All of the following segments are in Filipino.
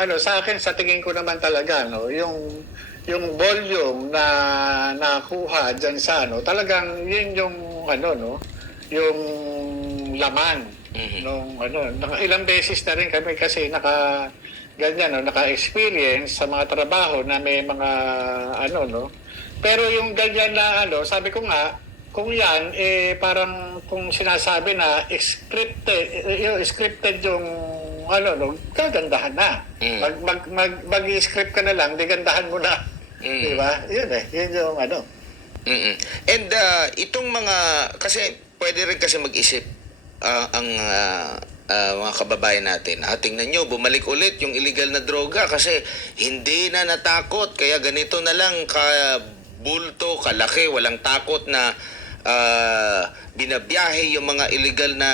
ano, sa akin, sa tingin ko naman talaga, no, yung volume na nakuha diyan sa ano, talagang yun yung ano, no, yung laman nung ano, ilang beses na rin kami kasi ganyan, no, naka-experience sa mga trabaho na may mga ano, no. Pero yung ganyan na ano, sabi ko nga, kung yan, parang kung sinasabi na scripted yung ano, no, kagandahan na. Mag-script ka na lang, di gandahan mo na. Di ba? Yun yun yung ano. And itong mga, kasi pwede rin kasi mag-isip ang mga kababayan natin. Tingnan nyo, bumalik ulit yung illegal na droga kasi hindi na natakot. Kaya ganito na lang kabulto, kalaki, walang takot na binabiyahe yung mga illegal na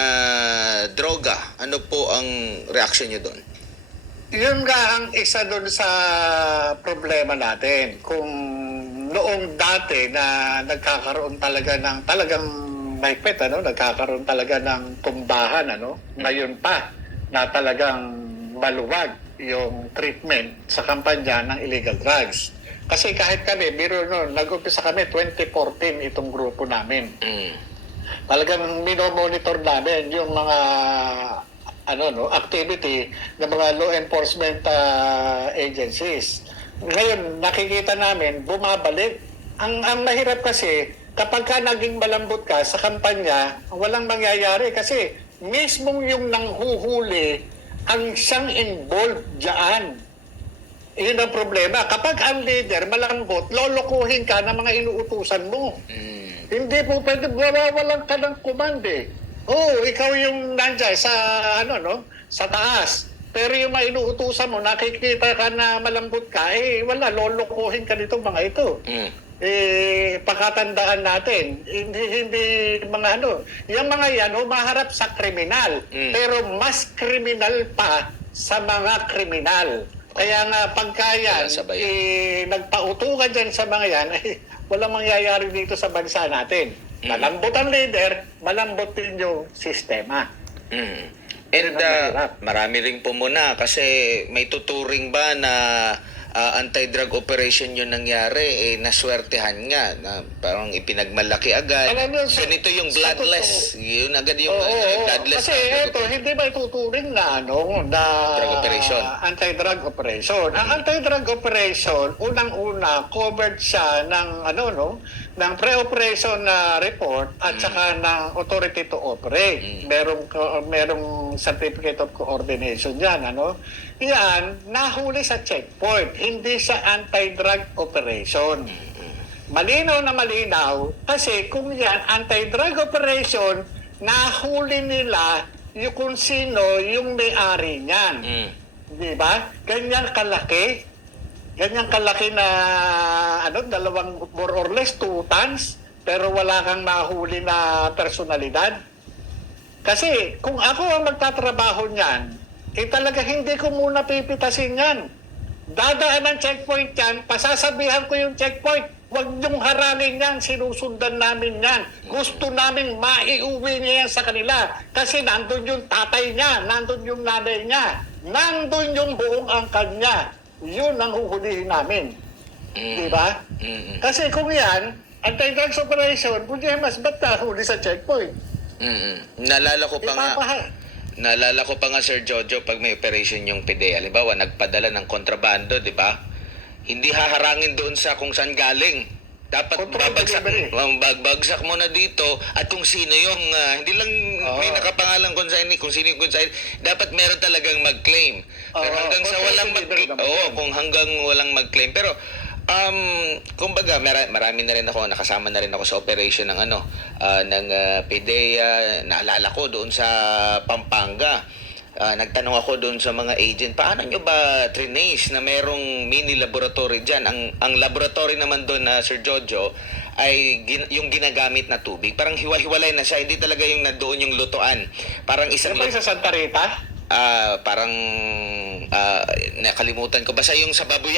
droga. Ano po ang reaction nyo doon? Yun nga ang isa doon sa problema natin. Kung noong dati na nagkakaroon talaga ng talagang mahigpit, ano, nagkakaroon talaga ng tumbahan, ano, ngayon pa na talagang maluwag yung treatment sa kampanya ng illegal drugs. Kasi kahit kami, biro noon, nag-umpisa kami 2014 itong grupo namin. Talagang minomonitor namin yung mga ano, no, activity ng mga law enforcement agencies. Ngayon, nakikita namin, bumabalik. Ang mahirap kasi, kapag ka naging malambot ka sa kampanya, walang mangyayari kasi mismong yung nanghuhuli ang siyang involved dyan. Yun ang problema. Kapag ang leader malambot, lolokohin ka ng mga inuutusan mo. Hindi po pwede, wawalan ka ng command eh. Oo, ikaw yung nandiyan sa, ano, no, sa taas. Pero yung mga inuutusan mo, nakikita ka na malambot ka, wala, lolokohin ka nitong mga ito. Pakatandaan natin, hindi mga ano, yung mga yan, humaharap sa kriminal. Pero mas kriminal pa sa mga kriminal. Kaya nga pagka yan, nagpautukan dyan sa mga yan, walang mangyayari dito sa bansa natin. Malambot ang leader, malambot din yung sistema. And marami rin po muna kasi may tuturing ba na anti-drug operation yung nangyari, naswertehan nga, na parang ipinagmalaki agad. Ganito yung bloodless. Yun agad yung bloodless. Kasi ito, hindi ba ituturing na ano, na drug operation. Anti-drug operation. Ang anti-drug operation, unang-una, covered siya ng ano, no, ng pre-operation na report at saka ng authority to operate. Merong certificate of coordination yan, ano. Yan, nahuli sa checkpoint, hindi sa anti-drug operation. Malinaw na malinaw, kasi kung yan, anti-drug operation, nahuli nila yung kung sino yung may-ari niyan. Di ba? Ganyan kalaki. Ganyan kalaki na, ano, more or less 2 tons, pero wala kang mahuli na personalidad. Kasi kung ako ang magtatrabaho niyan, talaga hindi ko muna pipitasin yan. Dadaan ng checkpoint yan, pasasabihan ko yung checkpoint, huwag niyong harangin yan, sinusundan namin yan. Gusto namin maiuwi niya yan sa kanila. Kasi nandun yung tatay niya, nandun yung nanay niya, nandun yung buong angkan niya. Yun ang huhulihin namin. Diba? Kasi kung yan, anti-drugs operation, mas ba't nahuli sa checkpoint? Naalala ko pa nga, Sir Jojo, pag may operation yung PDEA, halimbawa, nagpadala ng kontrabando, di ba? Hindi haharangin doon sa kung saan galing. Dapat babagsak mo na dito at kung sino yung, hindi lang may nakapangalang consignee, kung sino yung consignee, dapat meron talagang mag-claim. Pero hanggang sa walang mag-claim, kung hanggang walang mag-claim. Pero, kumbaga, marami na rin ako, nakasama na rin ako sa operation ng ng PDEA. Naalala ko doon sa Pampanga. Nagtanong ako doon sa mga agent, paano nyo ba trinace na merong mini laboratory dyan? Ang laboratory naman doon na Sir Jojo ay yung ginagamit na tubig. Parang hiwa-hiwalay na siya, hindi talaga yung nandoon yung lutuan. Parang isang... Ano ba sa Santa Rita? Parang nakalimutan ko. Basta yung sa baboy.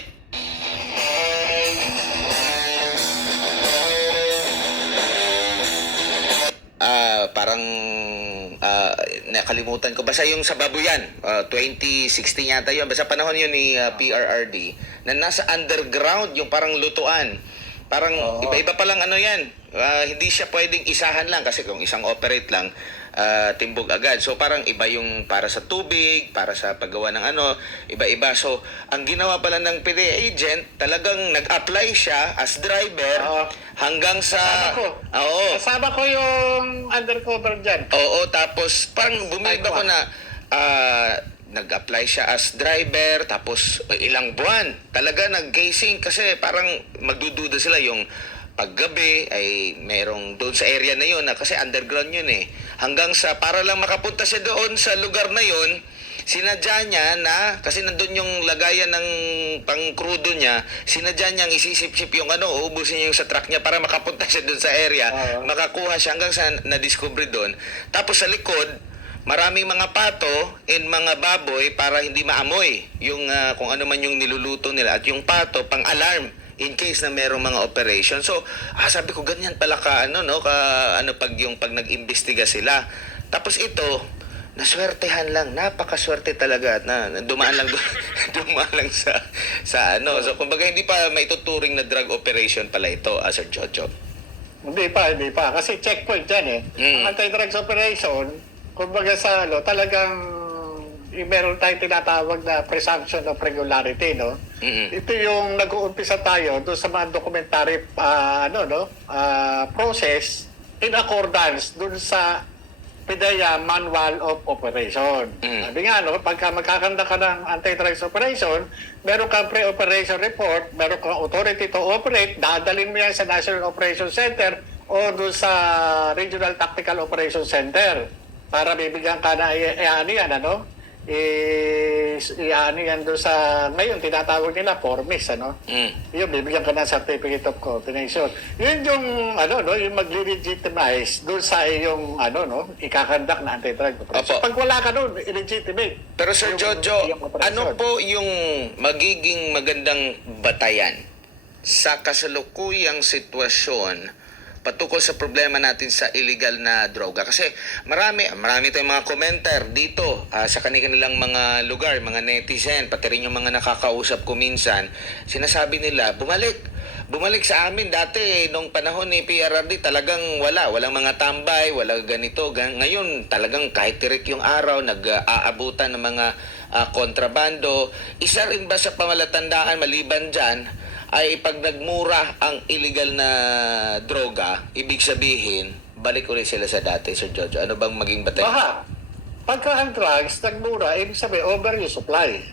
Parang nakalimutan ko. Basta yung sa Babuyan, 2016 yata yun. Basta panahon yun ni PRRD, na nasa underground yung parang lutuan. Parang iba-iba pa lang ano yan. Hindi siya pwedeng isahan lang kasi kung isang operate lang, timbog agad. So parang iba yung para sa tubig, para sa paggawa ng ano, iba-iba. So ang ginawa pala ng PDEA agent, talagang nag-apply siya as driver hanggang sa... Kasama ko yung undercover dyan. Oo, tapos parang bumilib ako na nag-apply siya as driver, tapos ilang buwan. Talaga nag-casing kasi parang magdududa sila yung paggabi ay merong doon sa area na yun, kasi underground yun eh. Hanggang sa para lang makapunta siya doon sa lugar na yun, sinadya niya na, kasi nandun yung lagayan ng pang-crudo niya, sinadya niyang isisip-sip yung uubusin niya yung sa truck niya para makapunta siya doon sa area, makakuha siya hanggang sa na-discover doon. Tapos sa likod, maraming mga pato and mga baboy para hindi maamoy yung kung ano man yung niluluto nila, at yung pato pang-alarm in case na merong mga operation. So, sabi ko ganyan pala pag nag-imbestiga sila. Tapos ito, naswertehan lang, napakaswerte talaga na dumaan lang dumaan lang sa ano. So, kumbaga hindi pa maituturing na drug operation pala ito, Sir Jojo. Hindi pa. Kasi checkpoint yan eh. Ang anti-drugs operation, kumbaga sa talagang meron tayong tinatawag na presumption of regularity, no? Ito yung nag-uumpisa tayo doon sa mga documentary process in accordance doon sa PDEA Manual of Operation. Sabi nga, pagka magkakanda ka ng anti-drugs operation, meron kang pre-operation report, meron kang authority to operate, dadalhin mo yan sa National Operation Center o doon sa Regional Tactical Operation Center para bibigyan ka na yan doon sa, ngayon tinatawag nila formis, yun, bibigyan ka ng certificate of coordination. Yun yung yung magli-legitimize doon sa iyong ikakandak na anti-drug operation. Pag wala ka doon, illegitimate. Pero Sir Jojo, ano po yung magiging magandang batayan sa kasalukuyang sitwasyon patungkol sa problema natin sa illegal na droga? Kasi marami tayong mga commenter dito sa kanilang mga lugar, mga netizen, pati rin yung mga nakakausap ko minsan, sinasabi nila, bumalik sa amin dati nung panahon ni PRRD, talagang walang mga tambay, wala ganito. Ngayon talagang kahit tirik yung araw, nag-aabutan ng mga kontrabando. Isa rin ba sa pamalatandaan maliban dyan ay pag nagmura ang illegal na droga, ibig sabihin, balik ulit sila sa dati, Sir Jojo? Ano bang maging batay? Pagka ang drugs nagmura, ibig sabihin, over yung supply.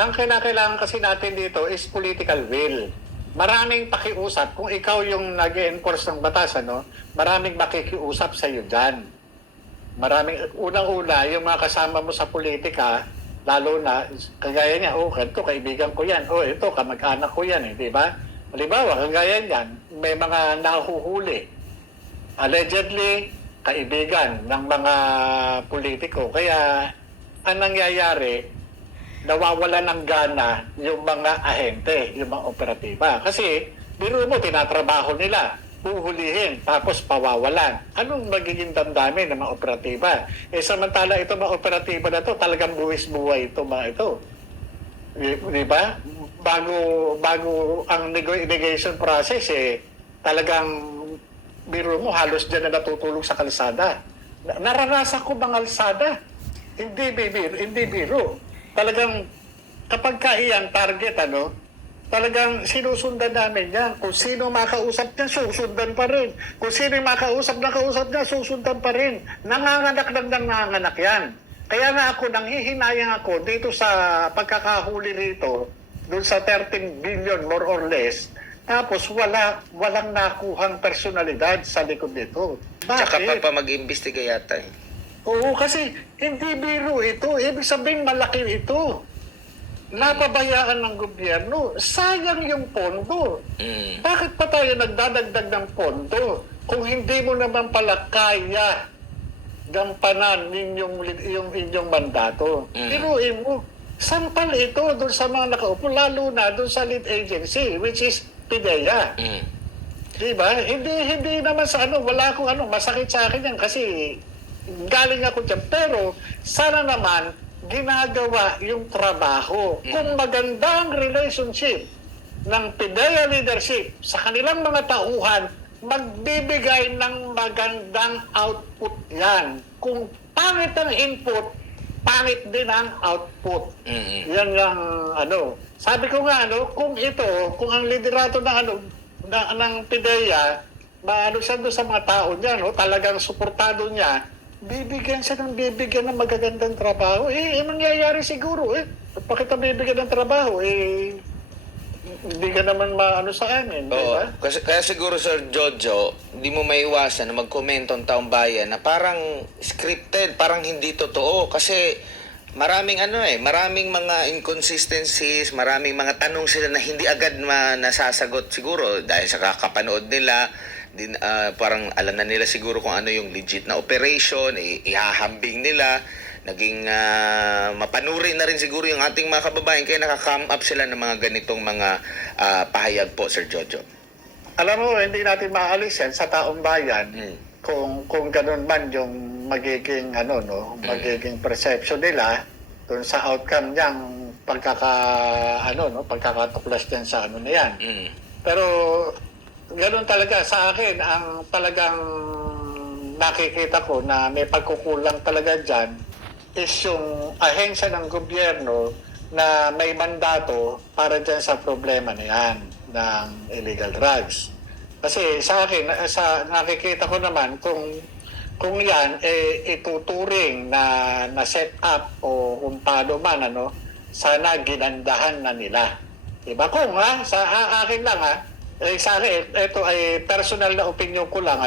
Ang kailangan kasi natin dito is political will. Maraming pakiusap. Kung ikaw yung nag-enforce ng batas, maraming makikiusap sa iyo dyan. Unang-una, yung mga kasama mo sa politika, lalo na, kagaya niya, ganito, kaibigan ko yan. Ito, kamag-anak ko yan, di ba? Halimbawa, kagaya niyan, may mga nahuhuli. Allegedly, kaibigan ng mga politiko. Kaya, ang nangyayari, nawawala ng gana yung mga ahente, yung mga operatiba. Kasi, biro mo, tinatrabaho nila. Huhulihin, tapos pawawalan. Anong magiging damdamin ng mga operatiba? Samantala ito mga operatiba na to, talagang buwis-buhay ito mga ito. Di ba? Bago ang negotiation process, talagang biro mo, halos dyan na natutulog sa kalsada. Naranasan ko mga kalsada. Hindi biro. Talagang kapag kaiyan target, talagang sinusundan namin yan. Kung sino makausap niya, susundan pa rin. Kung sino makausap niya, susundan pa rin. Nanganganak yan. Kaya nga ako, nanghihinayang ako dito sa pagkakahuli rito, doon sa 13 billion more or less, tapos walang nakuhang personalidad sa likod nito. Bakit? Tsaka pa mag-imbestiga yata eh. Oo, kasi hindi biro ito. Ibig sabihin malaki ito. Napabayaan ng gobyerno, sayang yung pondo. Bakit pa tayo nagdadagdag ng pondo kung hindi mo naman pala kaya gampanan yung inyong mandato? Iruin mo, sampal ito doon sa mga nakaupo, lalo na doon sa lead agency, which is PDEA. Diba? Hindi naman sa wala akong masakit sa akin yan kasi galing ako dyan. Pero sana naman ginagawa yung trabaho. Kung maganda ang relationship ng PIDEA leadership sa kanilang mga tauhan, magbibigay ng magandang output yan. Kung pangit ang input, pangit din ang output. Yan yung sabi ko nga kung ang liderato ng PIDEA, siya doon sa mga tao niya, talagang suportado niya, bibigyan ng magagandang trabaho. Mangyayari siguro Bakit ka bibigyan ng trabaho? Hindi ka naman sa amin, di Oo. ba? Kaya siguro, Sir Jojo, hindi mo maiwasan na magkomento ang taong bayan na parang scripted, parang hindi totoo. Kasi maraming maraming mga inconsistencies, maraming mga tanong sila na hindi agad nasasagot siguro dahil sa kakapanood nila. Parang alam na nila siguro kung ano yung legit na operation, ihahambing nila, naging mapanuri na rin siguro yung ating mga kababayan, kaya nakaka-come up sila ng mga ganitong mga pahayag po, Sir Jojo. Alam mo, hindi natin maalis yan sa taong bayan kung ganun man yung magiging magiging perception nila dun sa outcome niyang pagkakatuklas diyan sa na yan. Pero ganun talaga sa akin, ang talagang nakikita ko na may pagkukulang talaga dyan is yung ahensya ng gobyerno na may mandato para dyan sa problema na yan ng illegal drugs. Kasi sa akin, nakikita ko naman kung yan ituturing na set up o kung paano man sana ginandahan na nila. Diba? Kung sa akin lang sa akin, ito ay personal na opinion ko lang,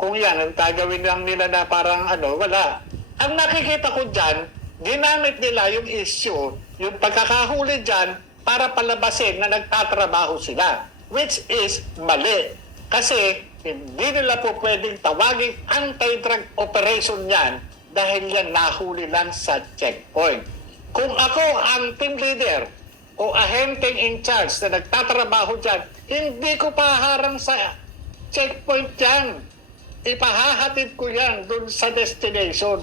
kung yan, ang gagawin lang nila na parang wala. Ang nakikita ko dyan, ginamit nila yung issue, yung pagkakahuli dyan, para palabasin na nagtatrabaho sila, which is mali. Kasi, hindi nila po pwedeng tawagin anti-drug operation yan dahil yan nahuli lang sa checkpoint. Kung ako ang team leader, o ahenteng in charge na nagtatrabaho dyan, hindi ko paharang sa checkpoint yan. Ipahahatid ko yan dun sa destination.